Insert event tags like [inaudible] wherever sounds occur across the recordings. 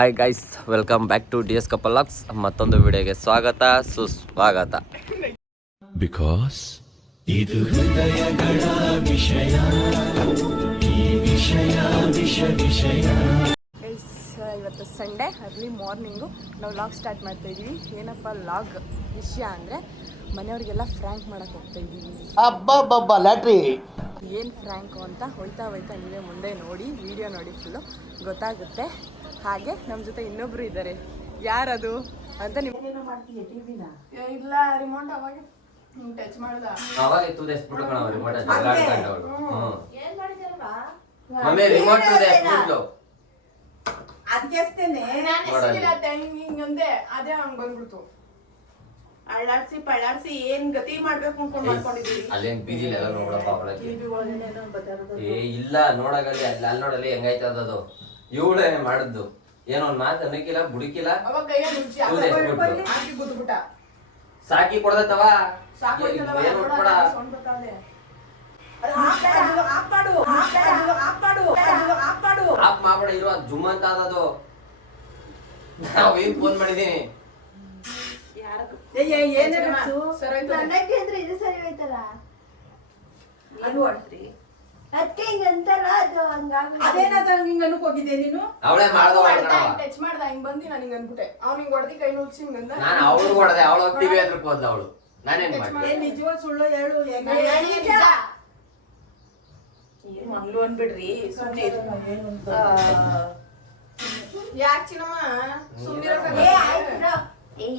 Hi guys welcome back to D S ಕಪಲಾಕ್ಸ್ ಮತ್ತೊಂದು ವಿಡಿಯೋಗೆ ಸ್ವಾಗತ ಸುಸ್ವಾಗತ. ಬಿಕಾಸ್ ಇದು ಗೈಸ್ ಇವತ್ತು ಸಂಡೇ ಅರ್ಲಿ ಮಾರ್ನಿಂಗು ನಾವು ಲಾಗ್ ಸ್ಟಾರ್ಟ್ ಮಾಡ್ತಾ ಇದ್ದೀವಿ. ಏನಪ್ಪ ಲಾಗ್ ವಿಷಯ ಅಂದರೆ ಮನೆಯವ್ರಿಗೆಲ್ಲ ಫ್ರ್ಯಾಂಕ್ ಮಾಡಕ್ಕೆ ಹೋಗ್ತಾ ಅಬ್ಬಬ್ಬಬ್ಬ ಲ್ಯಾಟ್ರಿ. ಏನು ಫ್ರ್ಯಾಂಕು ಅಂತ ಹೋಯ್ತಾ ಹೋಯ್ತಾ ನೀವೇ ಮುಂದೆ ನೋಡಿ ವಿಡಿಯೋ ನೋಡಿ ಫುಲ್ಲು ಗೊತ್ತಾಗುತ್ತೆ. ಹಾಗೆ ನಮ್ಮ ಜೊತೆ ಇನ್ನೊಬ್ರು ಇದ್ದಾರೆ. ಯಾರದು? ಅಂತ ನೀವು ಇಲ್ಲ ರಿಮೋಟ್ ಅವಾಗ ಟಚ್ ಮಾಡ್ದ. ಅವಾಗ ತುದಿಸ್ಬಿಟ್ಟು ಕಣ ರಿಮೋಟ್ ಮಮ್ಮಿ ರಿಮೋಟ್ ತುದಿಸ್ಬಿಟ್ಲು ಹಿಂಗಂದೆ ಅದೇ ಹಂಗೆ ಬಂದ್ಬಿಡ್ತು. ಅಳ್ಳಾಡ್ಸಿ ಪಳ್ಳಾಡ್ಸಿ ಏನ್ ಗತಿ ಮಾಡ್ಬೇಕು ಅನ್ಕೊಂಡ್ ಮಾಡ್ಕೊಂಡಿದೀವಿ. ಅಲ್ಲೇನ್ ಬೀದಿ ಎಲ್ಲ ನೋಡಪ್ಪ ಒಳಗೆ ಏ ಇಲ್ಲ ನೋಡಾಗಲ್ಲಿ ಅಲ್ಲಿ ಅಲ್ಲಿ ನೋಡಲ್ಲಿ ಹೆಂಗೈತದ ಅದು? ಇವಳೇ ಮಾಡಿದ್ದು. ಏನೋ ನಾ ಮಾತು ಅನ್ನಕ್ಕಿಲ್ಲ ಬುಡಕಿಲ್ಲ ಅವಾಗ ಕೈಯಲ್ಲಿ ಮುಚ್ಚಿ ತುದಿಸ್ಬಿಟ್ಲು ಹಾಕಿ ಗುದ್ಬಿಟ್ಟ. ಸಾಕಿ ಕೊಡ್ದತ್ತವ? ಸಾಕು ಏನ್ ಉಟ್ಕೊಡ ಸೌಂಡ್ ಬರ್ತಾವೆ ಆಪ್ ಮಾಡು ಆಪ್ ಮಾಡು ಆಪ್ ಮಾಡು ಆಪ್ ಮಾಡು. ಆಪ್ ಮಾಡ್ಬೇಡ ಇರೋ ಜುಮ್ ಅಂತ ಆದದು ನಾವೇನ್ ಏನ್ ಫೋನ್ ಮಾಡಿದೀನಿ ಏನೇ ಸರಿ ಆಯ್ತು. ನನಗೆ ಅಂದ್ರೆ ಇದು ಸರಿ ಹೋಯ್ತಲ್ಲ? ಅದು ಹೊಡ್ತ್ರಿ ಅದಕ್ಕೆ ಹಿಂಗಂತಲ್ಲ ಅದು ಹಂಗಾಗಿ ಹಿಂಗ್ ನೀನು? ಅವಳೇ ಮಾಡ್ದವ ಟಚ್ ಮಾಡ್ದ ಹಿಂಗ್ ಬಂದಿ ನಾನು ಹಿಂಗ್ ಅನ್ಬಿಟ್ಟೆ. ಅವ್ನು ಹಿಂಗ್ ಹೊಡೆದಿ ಕೈ ನುಗ್ಸಿ ಹಿಂಗ್ ಅಂದ? ನಾನು ಅವಳು ಹೊಡೆದೆ ಅವಳು ಅದ್ರ ಹೋದ್ಲ ಅವಳು. ನಾನೇನ್ ಮಾಡ್ಲಿ ಏನ್ ನಿಜವ ಸುಳ್ಳು ಹೇಳು ಮಂಗ್ಳು ಅನ್ಬಿಡ್ರಿ ಸುಮ್ನೆ ಯಾಕ್ ಚಿನ್ನಮ್ಮ? ಸುಮ್ನಿರೋ ಏ ಆಯ್ತು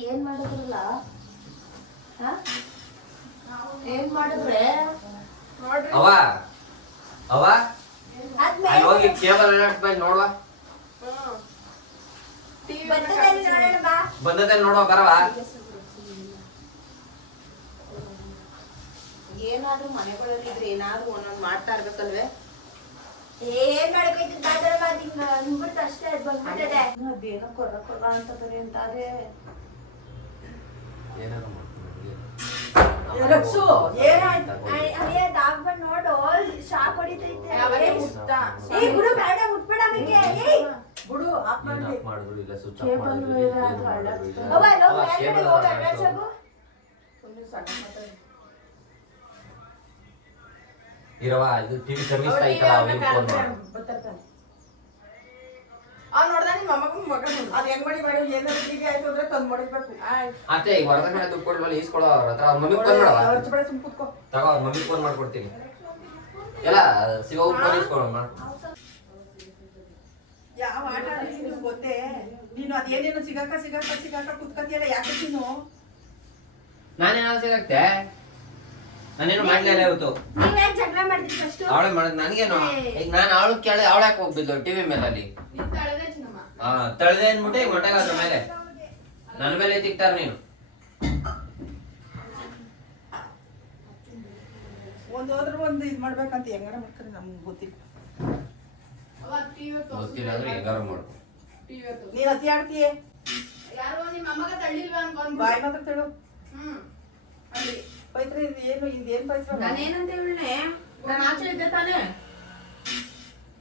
ಏನ್ ಮಾಡಿದ್ರಲ್ಲ? ಏನ್ ಮಾಡಿದ್ರೆ? ನೋಡ್ರಿ. ಅವ ಅವ ಅಲ್ಲಿ ಹೋಗಿ ಕೇಬಲ್ ಮೇಲೆ ನೋಡುವ. ನೋಡುವ ಬರವ. ಏನಾದ್ರೂ ಮನೆಗಳಲ್ಲಿ ಇದ್ರೆ ಏನಾದ್ರೂ ಒಂದೊಂದ್ ಮಾಡ್ತಾ ಇರ್ಬೇಕಲ್ವೇ? ಏನ್ ಮಾಡಬೇಕು ಹಿಂಗ ಅಷ್ಟೇ ಅದ್ ಬಂದ್ಬಿಟ್ಟದೆ. ಬೇಗ ಕೊರ್ರ ಕೊರ್ರ ಅಂತ ಬರೀ ಅಂತ ಅದೇ ಏನಾದ್ರು. ರಕ್ಷು ಏನಾಯ್ತು ಅಯ್ಯ ದಾಗ್ಬಂದ್ ನೋಡು. ಶಾಕ್ ಹೊಡಿತೈತೆ. ಅವರೇ ಏ, ಮುಟ್ಟ. ಏ ಬಿಡು ಬೇಡ ಮುಟ್ಬೇಡ ಅದಕ್ಕೆ ಏಯ್ ಬಿಡು ಆಪ್ ಏನ್ ಮಾಡ್ಲಿ ಆಫ್ ಮಾಡಿದ್ರು ಇಲ್ಲ ಸ್ವಿಚ್ ಆಫ್ ಕೇಬಲ್ ಮಾಡಿದ್ರು ವೈರ್ ಏನ್ ಅದು ಮಾಡಿದ್ರು ಇಲ್ಲ. ಅವ್ವ ಅಲ್ಲಿ ಹೋಗ್ ಅವ ಮೇಲ್ಗಡೆ ಕೇಬಲ್ ಹೋಗ್ ಅಡ್ಡ ಅಡ್ರೆಸ್ ಹೋಗು. ಇರವ ಇದು. ಟಿವಿ ಕಮ್ಮಿಸ್ತಾ ಇತ್ತಲ್ಲ ಅವೇನ್ ಫೋನ್ ಮಾಡು ಬರ್ತಾನೆ ಅವ್ನು ನೋಡ್ದ ನಿಮ್ಮ ಅಮ್ಮಗೂ ಮಗ ನೋಡ್ದ ಅದ್ ಹೆಂಗ್ ಮಾಡಿ ಮಾಡಿ ಏನಾದ್ರು ಟಿವಿ ಆಯ್ತು ಅಂದ್ರೆ ತಂದ್ ಮಾಡಿರ್ಬೇಕು. ಅಷ್ಟೇ ಈಗ ವರದಕ್ಷಿಣೆ ದುಡ್ಡು ಕೊಡ್ವಲ್ಲ ಈಸ್ಕೊಳೋ ಅವ್ರ ಹತ್ರ ಅವ್ರ ಮಮ್ಮಿಗೆ ಫೋನ್ ಮಾಡವ ಹೊರಚ್ ಸುಮ್ ಕೂತ್ಕೋ. ತಗೋ ಅವ್ರ ಮಮ್ಮಿಗೆ ಫೋನ್ ಮಾಡ್ಕೊಡ್ತೀನಿ. ಎಲ್ಲ ಫೋನ್ ಯಾವ ಆಟ ಗೊತ್ತೇ? ನೀನು ಅದೇನೇನು ಸಿಗಾಕ ಸಿಗಾಕ ಸಿಗಾಕ ಕುತ್ಕತಿಯಲ್ಲ ಯಾಕೆ ನೀನು? ನಾನೇನಾದ್ರು ಸಿಗತ್ತೆ? ನಾನೇನು ಮಾಡ್ಲಿಲ್ಲ ಇವತ್ತು. ಜಗಳ ಮಾಡಿದ್ರಿ ಫಸ್ಟ್ ಅವಳೆ ಮಾಡಿದ್ ನನಗೇನು? ಈಗ ನಾನು ಅವಳು ಕೇಳಿ ಅವಳ ಯಾಕೆ ಹೋಗ್ಬಿದ್ದು ಟಿವಿ ಮೇಲೆ ಅಲ್ಲಿ ಹಾ ತಳ್ದೆ ಅನ್ಬಿಟ್ಟು ಈಗ ಹೊಟ್ಟೆಗೆ ಅದ್ರ ಮೇಲೆ. ನನ್ನ ಮೇಲೆ ತಿಕ್ತಾರ ನೀನು. ಒಂದ್ ಹೋದ್ರೆ ಒಂದು ಇದ್ ಮಾಡ್ಬೇಕಂತ ಹೆಂಗಾರ ಮಾಡ್ತಾರೆ ನಮ್ಗೆ ಗೊತ್ತಿಲ್ಲ. ಗೊತ್ತಿಲ್ಲ ಅಂದ್ರೆ ಹೆಂಗಾರ ಅತಿ ಆಡ್ತೀಯ? ಯಾರೋ ನಿಮ್ಮ ಅಮ್ಮಗ ತಳ್ಳಿಲ್ವಾ ಅನ್ಕೊಂಡ್ ಬಾಯಿ ಮಾತ್ರ ತಿಳು. ಹ್ಮ್. ಅಲ್ಲಿ ಪೈತ್ರ ಇದು ಏನು ಇದೇನ್ ಪೈತ್ರ? ನಾನೇನಂತ ಹೇಳನೆ ನಾನು ಆಚೆ ಇದ್ದೆ ತಾನೇ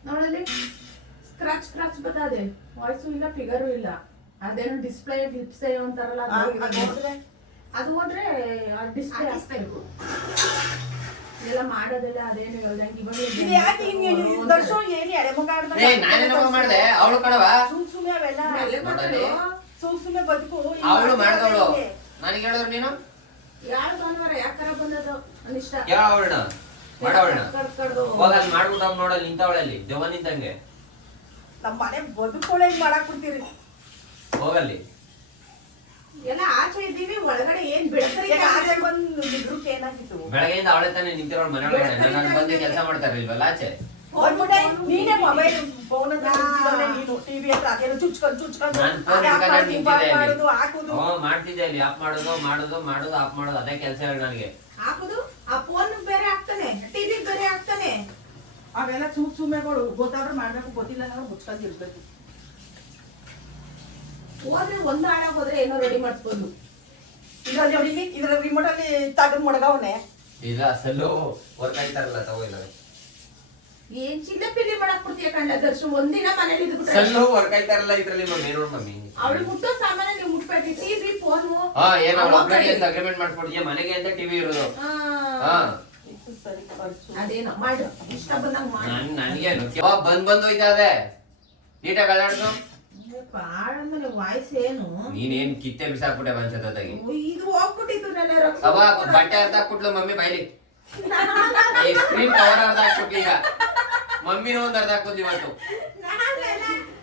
ನೋಡಲ್ಲಿ ಸ್ಕ್ರಾಚ್ ಇದೆ ವಾಯ್ಸು ಇಲ್ಲ ಫಿಗರು ಇಲ್ಲ. ಅದೇನು ಡಿಸ್ಪ್ಲೇ ಡಿಸ್ಪ್ಲೇ ಅಂತಾರಲ್ಲ ಅದು. ಹೋದ್ರೆ ಅದು. ಹೋದ್ರೆ ಡಿಸ್ಪ್ಲೇ ಹಾಕ್ಬೇಕು ಎಲ್ಲ ಮಾಡೋದೆಲ್ಲ ಅದೇನು ಹೇಳ್ದಂಗೆ ಇದು ಯಾಕೆ ಹಿಂಗೆ ಇದು ದರ್ಶು ಏನಿ ಎಳೆ ಮಗ ಆಡ್ದಂಗೆ ಏ ನಾನೇನೋ ಮಾಡ್ದೆ. ಅವಳು ಕಣವ ಸುಮ್ ಸುಮ್ನೆ ಅವೆಲ್ಲ ಸುಮ್ ಸುಮ್ನೆ ಬದುಕು. ಹಿಂಗ್ ಅವಳು ಮಾಡ್ದವಳು. ಮಾಡ್ತಾರೆ. ನನಗೆ ಹೇಳಿದ್ರು ನೀನು? ಯಾರು ಭಾನುವಾರ ಯಾಕಾರ ಬಂದದ್ದು? ಅನಿಷ್ಟ ಕೇಳ ಅವಳನ್ನ? ಮಾಡವಳನ್ನ ಮಾಡ್ಬಿಟ್ಟು ನೋಡಲ್ಲಿ ನಿಂತವಳಲ್ಲಿ. ದೆವ್ವ ನಿಂತಂಗೆ. ನಮ್ಮ ಮನೆ ಬದುಕೋಳೆ ಹಿಂಗ್ ಮಾಡಾಕ್ ಹೋಗಲ್ಲಿ. ಎಲ್ಲ ಆಚೆ ಇದ್ದೀವಿ ಒಳಗಡೆ ಏನ್ ಬೆಳಕರಿ ಈಗ ಆಚೆ ಬಂದು ಏನಾಗಿತ್ತು? ಬೆಳಗ್ಗೆಯಿಂದ ಅವಳೆ ತಾನೇ ನಿಂತಿರೋ ಮನೆ ಒಳಗಡೆ. ನಾನು ಬಂದು ಕೆಲಸ ಮಾಡ್ತಾರೆ ಇಲ್ವಲ್ಲ ಆಚೆ? ಹೋಗ್ಬಿಟ್ಟೆ ನೀನೇ ಮೊಬೈಲ್ ಫೋನ್ ನೀನು ಟಿವಿ ಹತ್ರ ಅದೇನು ಚುಚ್ಕೊಂಡ್ ಚುಚ್ಕೊಂಡು. ಮಾಡೋದು ಹಾಕುದು ಮಾಡ್ತಿದ್ದೆ ಇಲ್ಲಿ ಆಫ್ ಮಾಡೋದು ಮಾಡೋದು ಮಾಡೋದು ಆಫ್ ಮಾಡೋದು. ಅದೇ ಕೆಲಸ ಹೇಳಿ ನನಗೆ. ಹಾಕುದು ಆ ಫೋನ್ ಬೇರೆ ಆಗ್ತಾನೆ ಟಿವಿ ಬೇರೆ ಆಗ್ತಾನೆ ಅವೆಲ್ಲ ಸುಮ್ ಸುಮ್ಮೆಗಳು ಗೊತ್ತಾದ್ರೆ ಮಾಡ್ಬೇಕು ಗೊತ್ತಿಲ್ಲ ಅಂದ್ರೆ ಮುಚ್ಕೊಂಡು ಇರ್ಬೇಕು. ಹೋದ್ರೆ ಒಂದು ಹಾಳಾಗ್ ಹೋದ್ರೆ ಏನೋ ರೆಡಿ ಮಾಡಿಸ್ಬೋದು. ಇದ್ರಲ್ಲಿ ಹೊಡಿಲಿ ಇದ್ರ ರಿಮೋಟ್ ಅಲ್ಲಿ ತಗದ್ ಮಡಗವನೆ. ಇಲ್ಲ ಸಲ್ಲು ವರ್ಕ್ ಆಗಿತ್ತಾರಲ್ಲ ತಗೋ ಇಲ್ಲ ಏನ್ ಚಿಲ್ಲ ಪಿಲ್ಲಿ ಮಾಡಕ್ ಬಿಡ್ತೀಯ ಕಂಡ ದರ್ಶು? ಒಂದಿನ ಮನೇಲಿ ಇದ್ಬಿಟ್ರೆ ಸಣ್ಣ ವರ್ಕ್ ಆಯ್ತಾರಲ್ಲ ಇದ್ರಲ್ಲಿ ಮಮ್ಮಿ ನೋಡ್ ಮಮ್ಮಿ ಅವಳು ಮುಟ್ಟೋ ಸಾಮಾನ್ಯ ನೀವು ಮುಟ್ಬೇಡಿ ಟಿವಿ ಫೋನು ಹಾ ಏನ್ ಅಗ್ರಿಮೆಂಟ್ ಮಾಡ್ಸ್ಕೊಡ್ತೀಯ ಮನೆಗೆ ಅಂತ ಟಿವಿ ಇರೋದು. ಹಾ. ಅದೇನೋ ಮಾಡು. ಇಷ್ಟ ಬಂದಂಗ್ ಮಾಡು. ನನ್ ನನ್ಗೇನು ಓ, ಬಂದ್ ಬಂದ್ ಹೋಯ್ತದೆ ನೀಟಾಗಿ ಅಲ್ಲಾಡ್ಸು ಬಾಳ ಮೇಲೆ ವಾಯ್ಸ್ ಏನು? ನೀನೇನ್ ಕಿತ್ತೆ ಬಿಸಾಕ್ಬಿಟ್ಟೆ ಬಂಚದಾಗಿ ಓ, ಇದು ಹೋಗ್ಬಿಟ್ಟಿತ್ತು ನೆನ್ನೆ ರಕ್ಷಾ ಅವ ಬಟ್ಟೆ ಅರ್ಧ ಹಾಕ್ಬಿಟ್ಲು ಮಮ್ಮಿ ಬಾಯ್ಲಿ ಈ ಸ್ಕ್ರೀನ್ ಕವರ್ ಅರ್ಧ ಹಾಕ್ಬಿಟ್ಲು ಈಗ. ಮಮ್ಮಿನೂ ಒಂದ್ ಅರ್ಧ ಹಾಕೋದು ಇವತ್ತು.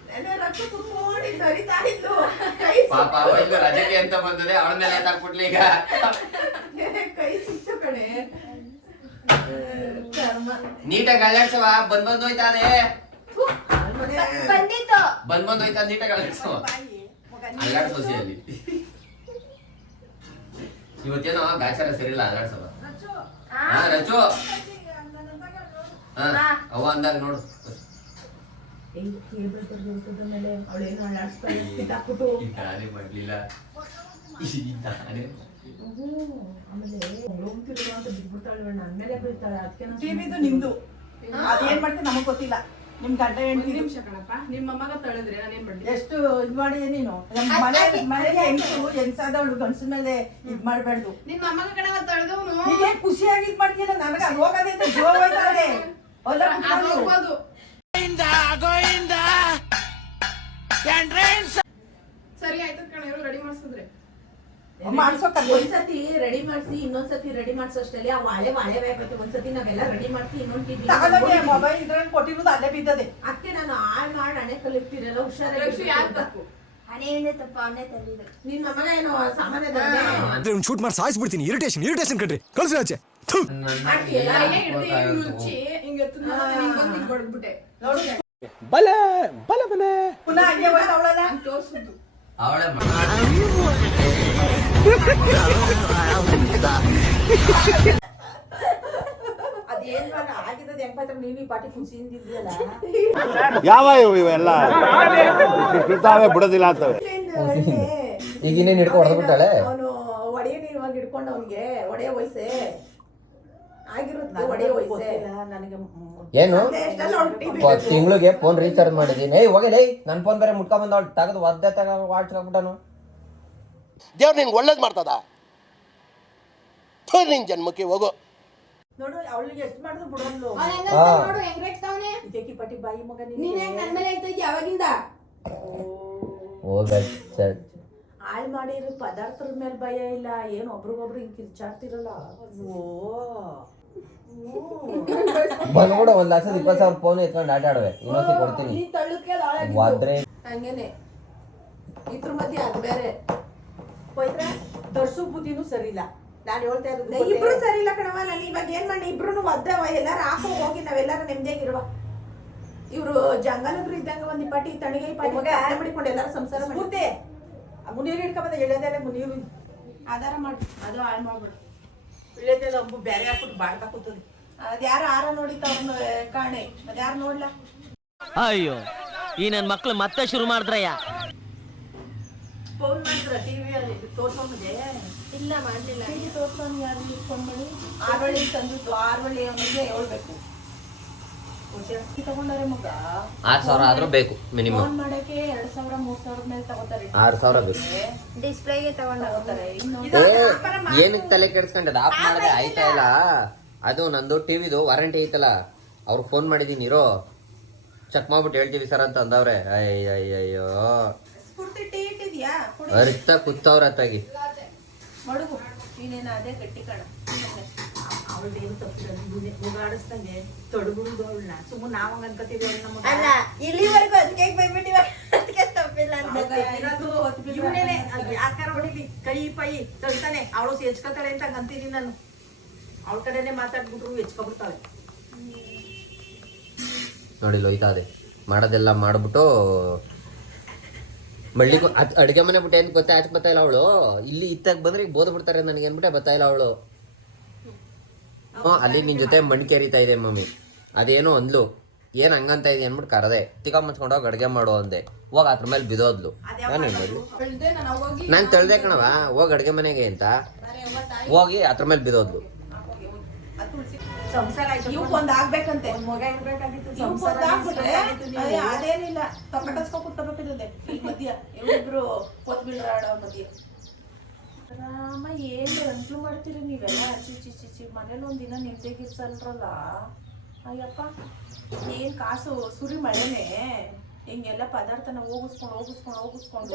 ನೆನ್ನೆ ರಕ್ಷಾ ಕುತ್ಕೊಂಡು ಕರಿತಾ ಇದ್ಲು. ಕೈ ಪಾಪ ಅವ ಇಲ್ಲಿ ರಜಕ್ಕೆ ಅಂತ ಬಂದದೆ ಅವಳ ಮೇಲೆ ಹಾಕ್ಬಿಟ್ಲು ಈಗ. ಕೈ ಸಿಕ್ತು ಕಣೆ. ಕರ್ಮ ನೀಟಾಗಿ ಅಳ್ಳಾಡ್ಸವ ಬಂದ್ ಬಂದ್ ಮನೆ ಬಂದಿತ್ತು. ಬಂದ್ ಬಂದ್ ಹೋಯ್ತಾ ನೀಟಾಗಿ ಅಲ್ಲಾಡ್ಸವ ಅಲ್ಲಾಡ್ ಅಲ್ಲಿ. ಇವತ್ತೇನೋ ಗಾಚಾರ ಸರಿಲ್ಲ ಅಳ್ಳಾಡ್ಸವ ಹಾ ರಚು. ಹಾ ಅವ ಅಂದಾಗ ನೋಡು. ಅವಳೇನು ನಾನೇ ಮಾಡ್ಲಿಲ್ಲ. ನಾನೇ ಆಮೇಲೆ ಅಂತ ಬಿದ್ಬಿಡ್ತಾಳೆ ಇವ್ಳು ನನ್ ಮೇಲೆ ಬೀಳ್ತಾಳೆ ಅದಕ್ಕೆ ನಾನು ಟಿವಿದು ನಿಮ್ದು ಅದೇನ್ ಮಾಡ್ತೀನಿ ನಮಗ್ ಗೊತ್ತಿಲ್ಲ. ನಿಮ್ ಗಂಡ ಹೆಂಡತಿ ನಿಮಿಷ ಕಣಪ್ಪ. ನಿಮ್ಮ ಅಮ್ಮಗ ತಳೆದ್ರೆ ನಾನೇನ್ ಮಾಡ್ಲಿ? ಎಷ್ಟು ಇದ್ ಮಾಡಿ ನೀನು? ನಮ್ ಮನೆ ಮನೆಗೆ ಹೆಂಗಸು ಹೆಂಗಸಾದವಳು ಗಂಡಸ ಮೇಲೆ ಇದ್ ಮಾಡ್ಬಾರ್ದು. ನಿಮ್ಮ ಕಣವ ತಳೆದವನು. ನೀನೇ ಖುಷಿಯಾಗಿ ಇದ್ ಮಾಡ್ತೀಯ ನನಗೆ ಅದು ಹೋಗೋದೇ ಅಂತ ಜೀವ ಹೋಯ್ತಾರೆ ಅಲ್ಲ ಅದು ಹೋಗ್ಬೋದು. ಸರಿ ಆಯ್ತು ಕಣ ರೆಡಿ ಮಾಡಿಸಿದ್ರೆ. ಒಂದ್ಸತಿ ರೆಡಿ ಮಾಡ್ಸಿ ಇನ್ನೊಂದ್ಸತಿ ರೆಡಿ ಮಾಡ್ಸೋಷ್ಟರಲ್ಲಿ ಆ ವಾಳೆ ವಾಳೆ ಬೇಕಾಯ್ತು ಒಂದ್ಸತಿ ನಾವೆಲ್ಲ ರೆಡಿ ಮಾಡ್ತೀನಿ ಇನ್ನೊಂದ್ ಮೊಬೈಲ್ ಇದ್ರಲ್ಲಿ ಕೊಟ್ಟಿರೋದು ಅಲ್ಲೇ ಬಿದ್ದದೆ ಅದಕ್ಕೆ ನಾನು ಹಾಳ್ ಮಾಡಿ ಹಣೆ ಕಲಿತಿರಲ್ಲ ಹುಷಾರು ಶೂಟ್ ಮಾಡಿ ಸಾಯಿಸ್ಬಿಡ್ತೀನಿ. ಇರಿಟೇಷನ್ ಇರಿಟೇಷನ್ ಕಣ್ರಿ. ಕಳ್ಸಿ ಆಚೆ. ಬಲೆ ಬಲೆ ಬಲೆ ಪುನಃ ಅವಳಲ್ಲ ಹಂಗ್ ತೋರ್ಸುದು ಅವಳೆ ಯಾವ ಇವು ಇವೆಲ್ಲ? ಬಿಡ್ತಾವೆ ಬಿಡೋದಿಲ್ಲ ಅಂತವೆ ಈಗಿನೇನು ಹಿಡ್ಕೊಂಡು ಹಿಡ್ಕೊ ಹೊಡೆದ್ಬಿಟ್ಟಾಳೆ? ಅವನು ಒಡೆಯ ಇವಾಗ ಹಿಡ್ಕೊಂಡು ಅವನಿಗೆ ಒಡೆಯ ವಯಸ್ಸೇ ಆಗಿರುತ್ತೆ ಒಡೆಯ ವಯಸ್ಸೇ ನನಗೆ ಏನು? ತಿಂಗಳಿಗೆ ಫೋನ್ ರೀಚಾರ್ಜ್ ಮಾಡಿದೀನಿ. ಏಯ್ ಹೋಗಲೇ ನನ್ ಫೋನ್ ಬೇರೆ ಮುಟ್ಕೊಂಡ್ ಬಂದ ತೆಗೆದು ಒದ್ದೆ ತಗ ವಾಟ್ಸ್ಬಿಟ್ಟನು ದೇವ್ರು ನಿಂಗೆ ಒಳ್ಳೇದು ಮಾಡ್ತದ? ಥು, ನಿನ್ ಜನ್ಮಕ್ಕೆ ಹೋಗು. ನೋಡು ಅವಳಿಗೆ ಎಷ್ಟು ಮಾಡಿದ್ರು ನೋಡು ಹೆಂಗ್ ಇಡ್ತಾವ್ನೆ ಇದಕ್ಕೆ ಪಟ್ಟಿ ಬಾಯಿ ಮಗ ನೀನ್ ಹೆಂಗ್ ನನ್ ಮೇಲೆ ಹಾಳು ಮಾಡಿರೋ ಪದಾರ್ಥದ ಮೇಲೆ ಭಯ ಇಲ್ಲ. ಏನು ಒಬ್ರಿಗೊಬ್ರು ಹಿಂಗ್ ಕಿರ್ಚಾಡ್ತಿರಲ್ಲ. ಓ. ಬಂದ್ಬಿಡು ಒಂದ್ ಲಕ್ಷದ ಇಪ್ಪತ್ತು ಸಾವಿರ ಫೋನ್ ಎತ್ಕೊಂಡು ಆಟ ಆಡುವೆ ಇನ್ನೊಂದ್ಸಿ ಕೊಡ್ತೀನಿ. ನೀನ್ ತಳ್ಳುಕ್ಕೆ ಹಾಳಾಗಿದ್ದು. ಒದ್ರೆ ಹಂಗೇನೆ. ಇದ್ರ ಮಧ್ಯೆ ಅದು ಬೇರೆ. ದರ್ಸು ಬುದ್ಧಿನೂ ಸರಿ ಇಲ್ಲ ನಾನು ಹೇಳ್ತಾ ಇರೋದು ಇಬ್ರು ಸರಿ ಇಲ್ಲ ಕಣವ ನಾನು ಇವಾಗ ಏನ್ ಮಾಡಿ ಇಬ್ರು ಒದ್ದವ ಎಲ್ಲಾರು ಹಾಕೋ ಹೋಗಿ ನಾವೆಲ್ಲಾರು ನೆಮ್ಮದಿಯಾಗಿರುವ ಇವ್ರು ಜಂಗಲದ್ರು ಇದ್ದಂಗ ಒಂದ್ ಪಟ್ಟಿ ತಣಿಗೆ ಪಾಟಿ ಮಗ. ಮಾಡಿಕೊಂಡು ಎಲ್ಲಾರು ಸಂಸಾರ ಮಾಡಿ. ಸ್ಫೂರ್ತಿ. ಆ ಹಿಡ್ಕೊಂಬಂದ ಎಳೆದೆಲ್ಲ ಮುನಿಯರು ಆಧಾರ ಮಾಡಿ. ಅದು ಹಾಳು ಮಾಡ್ಬಿಡು. ಇಳೆದೆಲ್ಲ ಒಬ್ಬ ಬೇರೆ ಹಾಕ್ಬಿಟ್ಟು ಕೂತದೆ ಅದ್ಯಾರು ಆರ ನೋಡಿತ ಅವ್ರನ್ನ ಕಾಣೆ. ಅದ್ಯಾರು ನೋಡ್ಲಾ? ಅಯ್ಯೋ ಈ ನನ್ ಮಕ್ಳು ಮತ್ತೆ ಶುರು ಮಾಡಿದ್ರಯ್ಯ? ಫೋನ್ ಮಾಡಿದ್ರ ಟಿವಿ ಅಲ್ಲಿ? ತೋರ್ಸೋನಿಗೆ ಇಲ್ಲ ಮಾಡ್ಲಿಲ್ಲ. ಟಿವಿ ತೋರ್ಸೋನ್ ಯಾರು ಫೋನ್ ಮಾಡಿ ಆರೊಳ್ಳಿ ತಂದಿದ್ದು ಆರೊಳ್ಳಿ ಅವನಿಗೆ ಹೇಳ್ಬೇಕು. ತಗೊಂಡಾರೆ ಮಗ? ಆರ್ ಸಾವಿರ ಆದ್ರೂ ಬೇಕು ಮಿನಿಮಮ್. ಫೋನ್ ಮಾಡಕ್ಕೆ ಎರಡ್ ಸಾವಿರ ಮೂರ್ ಸಾವಿರದ ಮೇಲೆ ತಗೋತಾರೆ. ಆರ್ ಸಾವಿರ ಬೇಕು. ಡಿಸ್ಪ್ಲೇಗೆ ತಗೊಂಡ ಏನಕ್ಕೆ ತಲೆ ಕೆಡ್ಸ್ಕೊಂಡದ ಆಫ್ ಮಾಡದೆ ಆಯ್ತಾ ಇಲ್ಲ? ಅದು ನಂದು ಟಿವಿದು ವಾರಂಟಿ ಐತಲ್ಲ ಅವ್ರು ಫೋನ್ ಮಾಡಿದೀನಿ ಇರೋ ಚೆಕ್ ಮಾಡ್ಬಿಟ್ಟು ಹೇಳ್ತೀವಿ ಸರ್ ಅಂತ ಅಂದವ್ರೆ. ಅಯ್ಯಯ್ಯೋ ಅರಿತ ಕುತ್ತವ್ರ ಅತ್ತಾಗಿ. ಕೈ ಪೈ ತಳ್ತಾನೆ ಅವಳು ಹೆಚ್ಕೋತಾಳೆ ಅಂತ ಅಂತೀನಿ ನಾನು. ಅವಳ ಕಡೆನೆ ಮಾತಾಡ್ಬಿಟ್ರು ಹೆಚ್ಕೊಬಿಡ್ತಾಳೆ. ನೋಡಿ ಲೋಯ್ತಾ ಇದೆ ಮಾಡೋದೆಲ್ಲ ಮಾಡ್ಬಿಟ್ಟು ಮಳ್ಳಿ ಅಡುಗೆ ಮನೆ ಬಿಟ್ಟು ಏನು ಗೊತ್ತಾ ಆಚೆ ಬರ್ತಾ ಇಲ್ಲ ಅವಳು? ಇಲ್ಲಿ ಇತ್ತಾಗ ಬಂದ್ರೆ ಈಗ ಬೋದ್ ಬಿಡ್ತಾರೆ ನನಗೆ ಅನ್ಬಿಟ್ಟೆ ಬರ್ತಾ ಇಲ್ಲ ಅವಳು. ಹ್ಞೂ ಅಲ್ಲಿ ನಿನ್ ಜೊತೆ ಮಣ್ಣು ಕೆರಿತಾ ಇದೆ ಮಮ್ಮಿ. ಅದೇನೋ ಅಂದ್ಲು. ಏನ್ ಹಂಗಂತ ಇದೆ ಅನ್ಬಿಟ್ಟು ಕರದೆ. ತಿಕ್ಕ ಮುಚ್ಕೊಂಡೋಗಿ ಅಡುಗೆ ಮಾಡು ಅಂದೆ. ಹೋಗ ಅದ್ರ ಮೇಲೆ ಬಿದೋದ್ಲು. ನಾನು ನಾನು ತಳ್ದೆ ಕಣವ ಹೋಗಿ ಅಡುಗೆ ಮನೆಗೆ ಅಂತ. ಹೋಗಿ ಅದ್ರ ಮೇಲೆ ಬಿದೋದ್ಲು. ಅದು ಸಂಸಾರ ಒಂದ್ ಆಗ್ಬೇಕಂತೆ ಮಗ ಇರ್ಬೇಕಾಗಿತ್ತು ಸಂಸಾರ ಆಗ್ಬಿಟ್ರೆ ಅದೇನಿಲ್ಲ. ತೊಕಟಸ್ಕೊ ಕುಟ್ಕೋಬೇಕಿದೆ ಈ ಮಧ್ಯ ಇವ್ರಿಬ್ರು ಕೊತ್ಬಿಡ್ರ ಆಡೋ ಮಧ್ಯ. ರಾಮ ಏನ್ ಗಂಟ್ಲು ಮಾಡ್ತೀರಿ ನೀವೆಲ್ಲ? ಚಿ ಚಿ ಚಿ ಚಿ ಮನೇಲಿ ಒಂದಿನ ನಿಂತೆಗಿರ್ಸಲ್ರಲ್ಲ ಅಯ್ಯಪ್ಪ ಏನ್ ಕಾಸು? ಸುರಿ ಮಳೆನೆ. ಹಿಂಗೆಲ್ಲ ಪದಾರ್ಥನ ಹೋಗಿಸ್ಕೊಂಡು ಹೋಗಿಸ್ಕೊಂಡು ಹೋಗಿಸ್ಕೊಂಡು.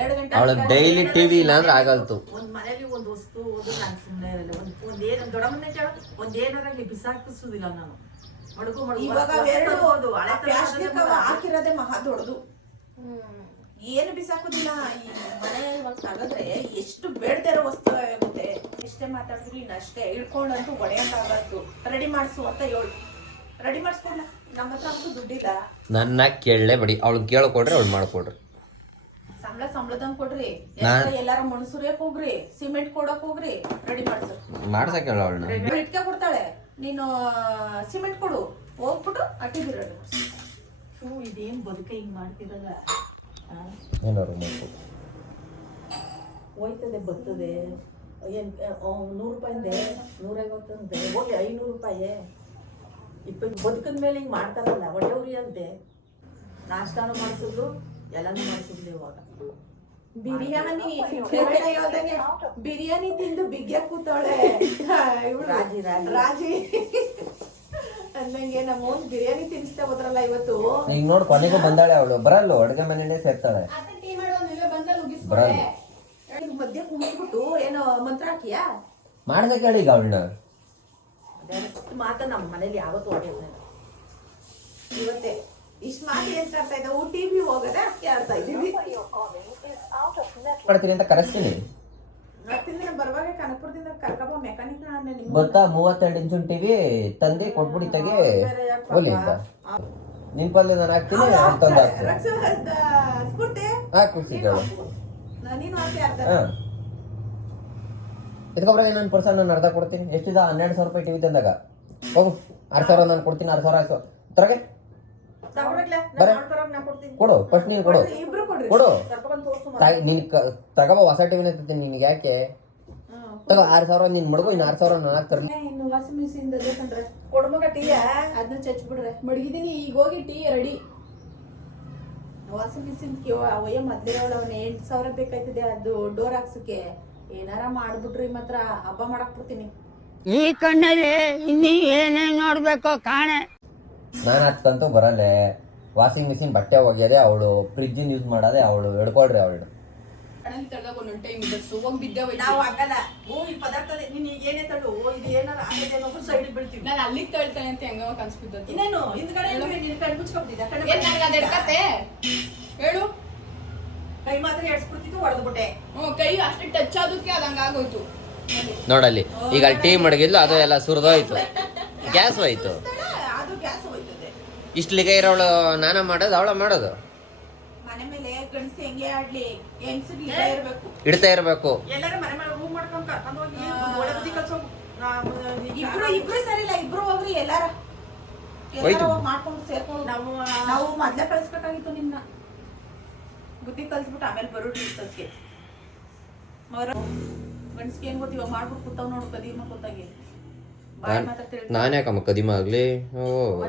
ಎರಡು ಗಂಟೆ ಅವಳಿಗೆ ಡೈಲಿ ಟಿವಿ ಇಲ್ಲ ಅಂದ್ರೆ ಆಗಲ್ತು. ಒಂದ್ ಮನೇಲಿ ಒಂದ್ ವಸ್ತು ಓದು ನಾನು ಸುಮ್ಮನೆ ಇರಲ್ಲ. ಒಂದ್ ಒಂದ್ ಏನ್ ದೊಡ್ಡಮ್ಮನೆ ಕೇಳ ಒಂದ್ ಏನಾರಾಗ್ಲಿ ಬಿಸಾಕಿಸುದಿಲ್ಲ ನಾನು ಮಡುಗು ಮಡಗು. ಇವಾಗ ಎರಡು ಹಳೆ ಪ್ಲಾಸ್ಟಿಕ್. ಹಾಕಿರೋದೇ ಮಹಾ ದೊಡ್ಡದು. ಏನು ಬಿಸಾಕೋದಿಲ್ಲ. ಈ ಮನೆ ಇವಾಗ ತಗದ್ರೆ ಎಷ್ಟು ಬೇಡದೇ ಇರೋ ವಸ್ತು ಆಗುತ್ತೆ. ಎಷ್ಟೇ ಮಾತಾಡಿದ್ರು ಇನ್ನು ಅಷ್ಟೇ. ಹಿಡ್ಕೊಂಡಂತೂ ರೆಡಿ ಮಾಡಿಸು ಅಂತ ಹೇಳು. ರೆಡಿ ಮಾಡಿಸ್ಕೊಡ್ಲ? ನಮ್ಮ ಹತ್ರ ಅಂತೂ ದುಡ್ಡಿಲ್ಲ. ನನ್ನ ಕೇಳಲೇ ಬಡಿ. ಅವಳು ಕೇಳ್ಕೊಡ್ರಿ ಅವಳು ಮಾಡ್ಕೊಡ್ರಿ. ಸಂಬಳ ಸಂಬಳದಂಗ್ ಕೊಡ್ರಿ. ನಾನ್- ಎಲ್ಲಾರ ಮಣಸುರಿಯಕ್ ಹೋಗ್ರಿ ಸಿಮೆಂಟ್ ಕೊಡಕ್ ಹೋಗ್ರಿ ರೆಡಿ ಮಾಡ್ಸು. ಮಾಡ್ಸಕ್ ಹೇಳ ಅವಳನ್ನ. ಇಟ್ಕೆ ಕೊಡ್ತಾಳೆ. ನೀನು ಸಿಮೆಂಟ್ ಕೊಡು. ಹೋಗ್ಬಿಟ್ಟು ಅಟ್ಟಿದ್ರಿ ರೆಡಿ ಮಾಡ್ಸು ಹ್ಞೂ ಇದೇನ್ ಬದುಕ ಹಿಂಗ್ ಮಾಡ್ತಿರಲ್ಲ ಏನಾರು ಮಾಡ್ಕೊ. ಹೋಯ್ತದೆ ಬರ್ತದೆ. ಏನ್ ನೂರು ರೂಪಾಯಿಂದೆ ನೂರೈವತ್ತಂದೆ ಹೋಗಿ ಐನೂರು ರೂಪಾಯಿ. ಇಪ್ಪ ಬದುಕಿದ ಮೇಲೆ ಹಿಂಗೆ ಮಾಡ್ತಾರಲ್ಲ ಒಡೆಯವ್ರಿ ಅಂತೆ. ನಾಷ್ಟಾನು ಮಾಡಿಸಿದ್ರು ಎಲ್ಲಾನು ಮಾಡಿಸಿದ್ಲು ಇವಾಗ. ಬಿರಿಯಾನಿ ಬಿರಿಯಾನಿ ತಿಂದು ಬಿಗ್ಯ ಕೂತಾಳೆ ಇವ್ಳು ರಾಜಿ, ರಾಜಿ. ಅಂದಂಗೆ ನಮ್ಮ ಓನ್ ಬಿರಿಯಾನಿ ತಿನ್ಸ್ತಾ ಹೋದ್ರಲ್ಲ ಇವತ್ತು. ಈಗ ನೋಡ್ ಕೊನೆಗೂ ಬಂದಾಳೆ ಅವಳು. ಬರಲ್ಲ ಅಡುಗೆ ಮನೆನೇ ಸೇರ್ತಾಳೆ. ಬರಲ್ಲ. ಮಧ್ಯ ಕುಂಬಿಟ್ಬಿಟ್ಟು ಏನೋ ಮಂತ್ರ ಹಾಕಿಯಾ? ಹೇಳಿ ಈಗ ಅವಳನ್ನ. ಅಷ್ಟು ಮಾತ ನಮ್ಮ ಮನೇಲಿ ಯಾವತ್ತೂ ಹೊಡೆಯೋದಿಲ್ಲ ಇವತ್ತೇ. ಇಷ್ಟು ಮಾತು ಏನ್ ಆಡ್ತಾ ಟಿ ಟಿವಿ ಹೋಗದೆ ಅಕ್ಕಿ ಆಡ್ತಾ ಇದ್ದೀವಿ. ಮಾಡ್ತೀನಿ ಅಂತ ಕರೆಸ್ತೀನಿ. ಮತ್ತಿಂದ ಬರುವಾಗ ಕನಕಪುರದಿಂದ ಕರ್ಕಬ ಮೆಕ್ಯಾನಿಕ್ ನಿಮ್ ಗೊತ್ತಾ? ಮೂವತ್ತೆರಡು ಇಂಚಿನ ಟಿವಿ ತಂದೆ ಕೊಟ್ಬಿಡಿ ತೆಗಿ ಹೋಲಿ ಅಂತ. ನಿನ್ ಪಲ್ಲೆ ನಾನು ಹಾಕ್ತೀನಿ ಅವ್ನ್ ತಂದು ಹಾಕ್ತೀನಿ ಸ್ಫೂರ್ತಿ? ಹಾಕಿ ಕುಡ್ಸಿದ್ದಾಳು ನೀನು ಹಾಕಿ ಅರ್ಧ ಹಾ ಇನ್ನೊಂದು ಪರ್ಸೆಂಟ್ ಪರ್ಸನ್ ನಾನು ಅರ್ಧ ಕೊಡ್ತೀನಿ. ಎಷ್ಟಿದ? ಹನ್ನೆರಡು ಸಾವಿರ ರೂಪಾಯಿ ಟಿವಿ ತಂದಾಗ. ಹೋಗು. ಆರು ಸಾವಿರ ನಾನು ಕೊಡ್ತೀನಿ ಆರು ಸಾವಿರ ಆಯ್ತು. ತರಗೆ ಕೊಡು ಫಸ್ಟ್ ನೀನು ಕೊಡು. ಕೊಡು. ನೀನು ತೋರ್ಸು ತಾಯಿ ನೀನ್ ಕ- ತಗೋ ಹೊಸ ಟಿವಿ ತರ್ತೀನಿ ನಿನ್ಗೆ ಯಾಕೆ? ತಗೋ ಆರು ಸಾವಿರ ನೀನ್ ಮಡಗು ಇನ್ನು ಆರು ಸಾವಿರ ನಾನು ತರ್ಲಿ ಇನ್ನು ವಾಷಿಂಗ್ ಮಿಷಿನ್ ಕೊಡ್ಮಗ ಅದನ್ನ ಚಚ್ಬಿಡ್ರೆ. ಈಗ ಹೋಗಿ ಟೀ ರೆಡಿ. ವಾಷಿಂಗ್ ಮಿಷಿನ್ ಅವಯ್ಯ ಮೊದ್ಲೇ ಅವನ ಎಂಟು ಸಾವಿರ ಬೇಕಾಯ್ತದೆ ಅದು ಡೋರ್ ಹಾಕ್ಸಕ್ಕೆ ಏನಾರ ಮಾಡ್ಬಿಟ್ರಿ ಮಾತ್ರ ಹಬ್ಬ ಮಾಡಕ್ ಬಿಡ್ತೀನಿ. ಈ ಕಣ್ಣಲ್ಲಿ ಇನ್ನಿ ಏನೇನ್ ನೋಡ್ಬೇಕು ಕಾಣೆ. ನಾನು ಹತ್ಕಂತೂ ಬರಲ್ಲೇ. ವಾಷಿಂಗ್ ಮಿಷಿನ್ ಬಟ್ಟೆ ಒಗೆಯೋದೆ ಅವಳು ಫ್ರಿಜ್ಜಿನ ಯೂಸ್ ಮಾಡೋದೇ ಅವಳು ಹೇಳ್ಕೊಳ್ರಿ ಅವಳು. ನಾವು ಆಗಲ್ಲ ಓ ಈ ಪದಾರ್ಥ ನೀನ್ ಈಗ ಏನೇ ತಳ್ಳು ಓ ಇದು ಏನಾರ ಆಗಿದೆ ಅನ್ನೋದು ಸೈಡ್ ಬೀಳ್ತೀವಿ. ನಾನು ಅಲ್ಲಿಗೆ ತಳ್ತಾನೆ ಅಂತ ಹೆಂಗ ಕನ್ಸ್ಬಿದ್ದದ್ದು ಇನ್ನೇನು ಹಿಂದ್ಗಡೆ ನಿನ್ ಕಣ್ ಮುಚ್ಕೊಬಿಟ್ಟಿದ್ದೆ ಏನ್ ನನಗೆ ಅದ್ ಎಡ್ಕತ್ತೆ ಹೇಳು. ಕೈ ಮಾತ್ರ ಎಡ್ಸ್ಬಿಡ್ತಿತ್ತು ಹೊಡೆದ್ಬಿಟ್ಟೆ ಹ್ಞೂ ಕೈ ಅಷ್ಟು ಟಚ್ ಆದಕ್ಕೆ ಅದು ಹಂಗಾಗೋಯ್ತು ನೋಡಲ್ಲಿ ಈಗ ಅಲ್ಲಿ ಟೀ ಮಡಗಿದ್ಲು ಅದು ಎಲ್ಲ ಸುರಿದೋಯ್ತು. ಗ್ಯಾಸ್ ಹೋಯ್ತು. ಅದು ಗ್ಯಾಸ್ ಹೋಯ್ತದೆ. ಇಷ್ಟಲಿಗೆ ಇರೋಳು ನಾನ ಮಾಡೋದು ಅವಳ ಮಾಡೋದು? ಮನೆ ಮೇಲೆ ಗಂಡಸು ಹೆಂಗೆ ಆಡ್ಲಿ? ಹೆಂಗ್ಸಿಗೆ ಇರಬೇಕು. ಇಡ್ತಾ ಇರಬೇಕು. ಎಲ್ಲರೂ ಮನೆ ಮೇಲೆ ರೂಮ್ ಮಾಡ್ಕೊಂಡು ಕರ್ಕೊಂಡು ಹೋಗಿ ಒಳ್ಳೆ ಬುದ್ಧಿ ಕಲ್ಸೋಗು ಇಬ್ರು ಇಬ್ರು ಸರಿ ಇಲ್ಲ ಇಬ್ರು ಹೋಗ್ರಿ ಎಲ್ಲಾರ ಎಲ್ಲಾರ ಹೋಗ್ ಮಾಡ್ಕೊಂಡು ಸೇರ್ಕೊಂಡು ನಾವು ನಾವು ಮೊದ್ಲೇ ಕಳಿಸ್ಬೇಕಾಗಿತ್ತು ನಿಮ್ನ. ಬುದ್ಧಿ ಕಲ್ಸ್ಬಿಟ್ಟು ಆಮೇಲೆ ಬರೋಡಿ ಇಷ್ಟಕ್ಕೆ ಮರ ಗಂಡಸ್ಗೆ ಏನ್ ಗೊತ್ತಿವ ಮಾಡ್ಬಿಟ್ಟು ಕೂತಾವ್ ನೋಡು ಕದೀಮ ಕೂತಾಗೆ. ಬಾಯಿ ಮಾತ್ರ ನಾನು ಯಾಕಮ್ಮ ಕದಿಮ ಆಗಲಿ? ಓ.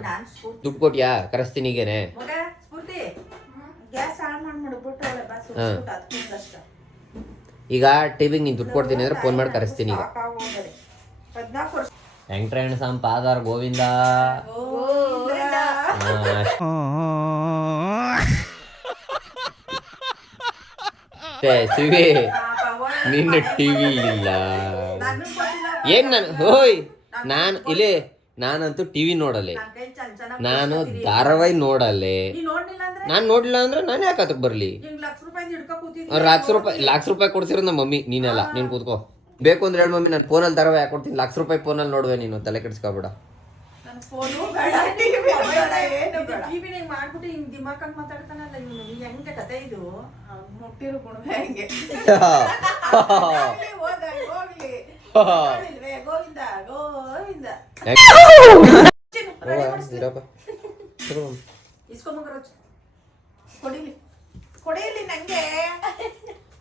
ನಾನ್ ದುಡ್ಡು ಕೊಟ್ಯಾ? ಕರೆಸ್ತೀನಿ ಈಗೇನೆ. ಮಗ ಸ್ಫೂರ್ತಿ. ಗ್ಯಾಸ್ ಆನ್ ಮಾಡಿ ಮಾಡ್ಬಿಟ್ಟು ಅವಳೆ ಬಾ ಸುಡ್ಸ್ಬಿಟ್ಟು ಹತ್ಕೊಂಡು ಅಷ್ಟ. ಈಗ ಟಿವಿಗೆ ನೀನು ದುಡ್ಡು ಕೊಡ್ತೀನಿ ಅಂದ್ರೆ ಫೋನ್ ಮಾಡಿ ಕರೆಸ್ತೀನಿ ಈಗ. ಸಾಕಾಗೋಗದೆ. ಹದ್ನಾಲ್ಕು ವರ್ಷ ವೆಂಕಟರಮಣ ಸಂಪಾದಾರ್ ಗೋವಿಂದ. ಗೋವಿಂದ. ಪಾಪ ನಿನ್ನ ಟಿವಿ ಇಲ್ಲ ಏನ್ ನಾನು? ಹೋಯ್. ನಾನು ಇಲ್ಲಿ ನಾನಂತೂ ಟಿವಿ ನೋಡಲೆ ನನ್. ಧಾರಾವಾಹಿ ನೋಡಲೆ ನೀನ್ ಅಂದ್ರೆ? ನಾನು ನೋಡ್ಲಿಲ್ಲ ಅಂದ್ರೆ ನಾನು ಯಾಕೆ ಅದಕ್ಕೆ ಬರಲಿ? ಲಕ್ಷ ರೂಪಾಯಿ ಲಕ್ಷ ರೂಪಾಯಿ ಲಕ್ಷ ರೂಪಾಯಿ ಕೊಡ್ಸಿರೋ ನಮ್ಮ ಮಮ್ಮಿ ನೀನೆಲ್ಲ ನೀನು ಕೂತ್ಕೋ. ಬೇಕು ಅಂದ್ರೆ ಹೇಳಿ ಮಮ್ಮಿ ನಾನು ಫೋನಲ್ಲಿ ಧಾರಾವಾಹಿ ಯಾಕೆ ಕೊಡ್ತೀನಿ? ಲಕ್ಷ ರೂಪಾಯಿ ಫೋನಲ್ಲಿ ನೋಡುವೆ ನೀನು ತಲೆ ಕೆಡಿಸ್ಕೊಬೇಡ. ಫೋನು ಬೇಡ ಟಿವಿ ಬೇಡ ಏನು ಬೇಡ. ಟಿವಿ ಮಾಡ್ಬಿಟ್ಟು ಹಿಂಗೆ ದಿಮಾಕಂಗ್ ಮಾತಾಡ್ತಾನಲ್ಲ ಇವನು. ಹೆಂಗೆ ಕತೆ ಇದು? ಅವ್ನ್ ಮುಟ್ಟಿರೋ ಗುಣ ಹೆಂಗೆ. ಹೋಗ್ಲಿ, [laughs] ಹೋದ, ಹೋಗ್ಲಿ. ಹೋಗ್ಲಿಲ್ವೇ? ಗೋವಿಂದ ಗೋವಿಂದ. ಇರಪ್ಪ ಇಸ್ಕೊಂಬಂಗ ಕೊಡಿಲಿ. ಕೊಡಿಲಿ ನಂಗೆ.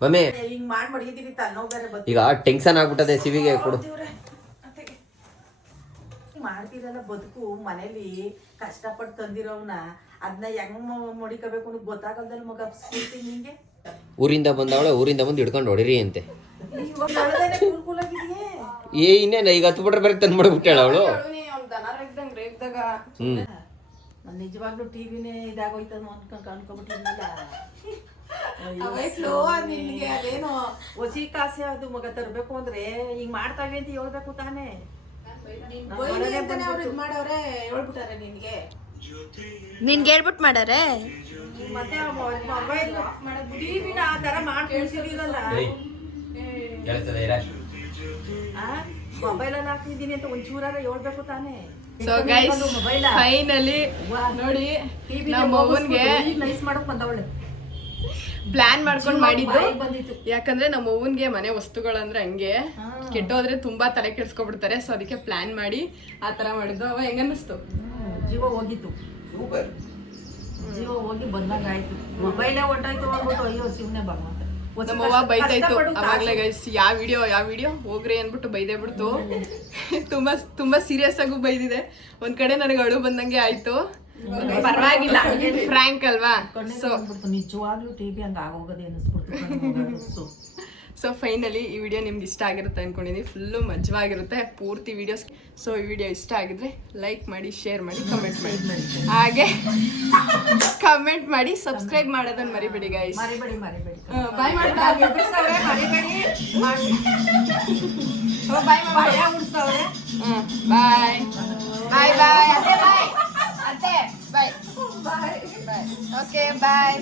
ಮಮ್ಮಿ. ಹಿಂಗ್ ಮಾಡಿ ಮಡಗಿದೀನಿ ತಲೆನೋವು ಬೇರೆ ಈಗ ಟೆನ್ಷನ್ ಆಗ್ಬಿಟ್ಟದೆ ಸಿವಿಗೆ ಕೊಡು. ಮಾಡ್ತಿರಲ್ಲ ಬದುಕು ಮನೇಲಿ ಕಷ್ಟಪಟ್ಟು ತಂದಿರೋವ್ನ ಅದನ್ನ ಹೆಂಗ್ ಮಡಿಕೋಬೇಕು ಅನ್ನೋದು ಗೊತ್ತಾಗಲ್ದಲ್ಲಿ ಮಗ. ಸ್ಫೂರ್ತಿ ನಿಂಗೆ. ಊರಿಂದ ಬಂದವಳೆ ಊರಿಂದ ಬಂದು ಹಿಡ್ಕೊಂಡು ಹೊಡಿರಿ ಅಂತೆ. ಏ ಇನ್ನೇನ ಈಗ ಹತ್ತು ಬಿಟ್ರೆ ಬೇರೆ ತಂದು ಮಾಡ್ಬಿಟ್ಟಾಳ ಅವಳು. ಹ್ಮ್. ನಾನು ನಿಜವಾಗ್ಲೂ ಟಿವಿನೇ ಇದಾಗೋಯ್ತನೋ ಅನ್ಕೊಂಡ್ ಅನ್ಕೊಂಡ್ಬಿಟ್ಟಿದ್ನಲ್ಲ ಹೊಸಿ ಕಾಸೆ ಅದು ಮಗ ತರಬೇಕು ಅಂದ್ರೆ ಹಿಂಗ್ ಮಾಡ್ತಾವೆ ಅಂತ ಹೇಳ್ಬೇಕು ತಾನೇ. ಬೈಲಿ ಮನೇಲೆ ಅಂತಾನೆ ಅವ್ರು ಬಂದ್ಬಿಟ್ಟು. ಇದ್ ಮಾಡವ್ರೆ? ಹೇಳ್ಬಿಟ್ಟಾರೆ ನಿನ್ಗೆ? ನಿನ್ಗೆ ಹೇಳ್ಬಿಟ್ಟು ಮಾಡಾರೆ? ಮತ್ತೆ ಮೊಬೈಲ್ ಟಿವಿನ ಆ ತರ ಮಾಡಿ ಕಳ್ಸಿರಲ್ಲ ಮೊಬೈಲ್ ಅಲ್ಲಿ ಹಾಕಿದೀನಿ ಅಂತ ಒಂಚೂರಾರ ಹೇಳ್ಬೇಕು ತಾನೇ. ಸೊ ಗೈಸ್ ಮೊಬೈಲ್ ಫೈನಲಿ ನೋಡಿ ನಮ್ಮ ಮಗನ್ಗೆ ನೈಸ್ ಮಾಡಕ್ ಬಂದವಳೆ. ಪ್ಲಾನ್ ಮಾಡ್ಕೊಂಡು ಮಾಡಿದ್ದು. ಯಾಕಂದ್ರೆ ನಮ್ಮ ಅವ್ವನ್ಗೆ ಮನೆ ವಸ್ತುಗಳಂದ್ರೆ ಹಂಗೆ. ಕೆಟ್ಟೋದ್ರೆ ತುಂಬಾ ತಲೆ ಕೆಡ್ಸ್ಕೊಬಿಡ್ತಾರೆ ಸೊ ಅದಕ್ಕೆ ಪ್ಲಾನ್ ಮಾಡಿ ಆ ತರ ಮಾಡಿದ್ದು. ಅವ ಹೆಂಗ ಅನ್ನಿಸ್ತು ಹ್ಮ್, ಜೀವ ಹೋಗಿತ್ತು. ಜೀವ ಹೋಗಿ ಬಂದಂಗ ಆಯ್ತು ಮೊಬೈಲೇ ಹೊಂಟಾಯ್ತು ಅಂದ್ಬಿಟ್ಟು ಅಯ್ಯೋ ಸಿವ್ನೆ ಬಾ ನಮ್ಮ ಅವ್ವ ಬೈತಾಯ್ತು ಅವಾಗ್ಲೇ ಗೈಸ್ ಯಾವ ವಿಡಿಯೋ ಯಾವ ವಿಡಿಯೋ ಹೋಗ್ರಿ ಅನ್ಬಿಟ್ಟು ಬೈದೇ ಬಿಡ್ತು. [laughs] ತುಂಬಾ ತುಂಬಾ ಸೀರಿಯಸ್ ಆಗು ಬೈದಿದೆ. ಒಂದ್ ಕಡೆ ನನಗೆ ಅಳು ಬಂದಂಗೆ ಆಯ್ತು. ಪರವಾಗಿಲ್ಲ. ಫ್ರ್ಯಾಂಕ್ ಅಲ್ವಾ? ಸೊ ನಿಜವಾಗ್ಲೂ ಟಿವಿ ಹಂಗ ಆಗೋಗದೆ ಅನಿಸ್ಬಿಡ್ತು ಸೊ ಫೈನಲಿ ಈ ವಿಡಿಯೋ ನಿಮ್ಗೆ ಇಷ್ಟ ಆಗಿರುತ್ತೆ ಅನ್ಕೊಂಡಿದ್ದೀನಿ ಫುಲ್ಲು ಮಜವಾಗಿರುತ್ತೆ. ಪೂರ್ತಿ ವಿಡಿಯೋಸ್ ಸೊ ಈ ವಿಡಿಯೋ ಇಷ್ಟ ಆಗಿದ್ರೆ ಲೈಕ್ ಮಾಡಿ ಶೇರ್ ಮಾಡಿ ಕಮೆಂಟ್ ಮಾಡಿ. ಹಾಗೆ ಕಮೆಂಟ್ ಮಾಡಿ ಸಬ್ಸ್ಕ್ರೈಬ್ ಮಾಡೋದನ್ನ ಮರಿಬೇಡಿ ಗೈಸ್ ಮರಿಬೇಡಿ ಮರಿಬೇಡಿ. ಬಾಯ್ ಮಾಡಿ ಬಾಯ್ ಬಾಯ್ ಬಾಯ್ ಬಾಯ್ ಅತ್ತೆ ಬಾಯ್ ಅತ್ತೆ ಬಾಯ್ ಬಾಯ್ ಬಾಯ್ ಓಕೆ ಬಾಯ್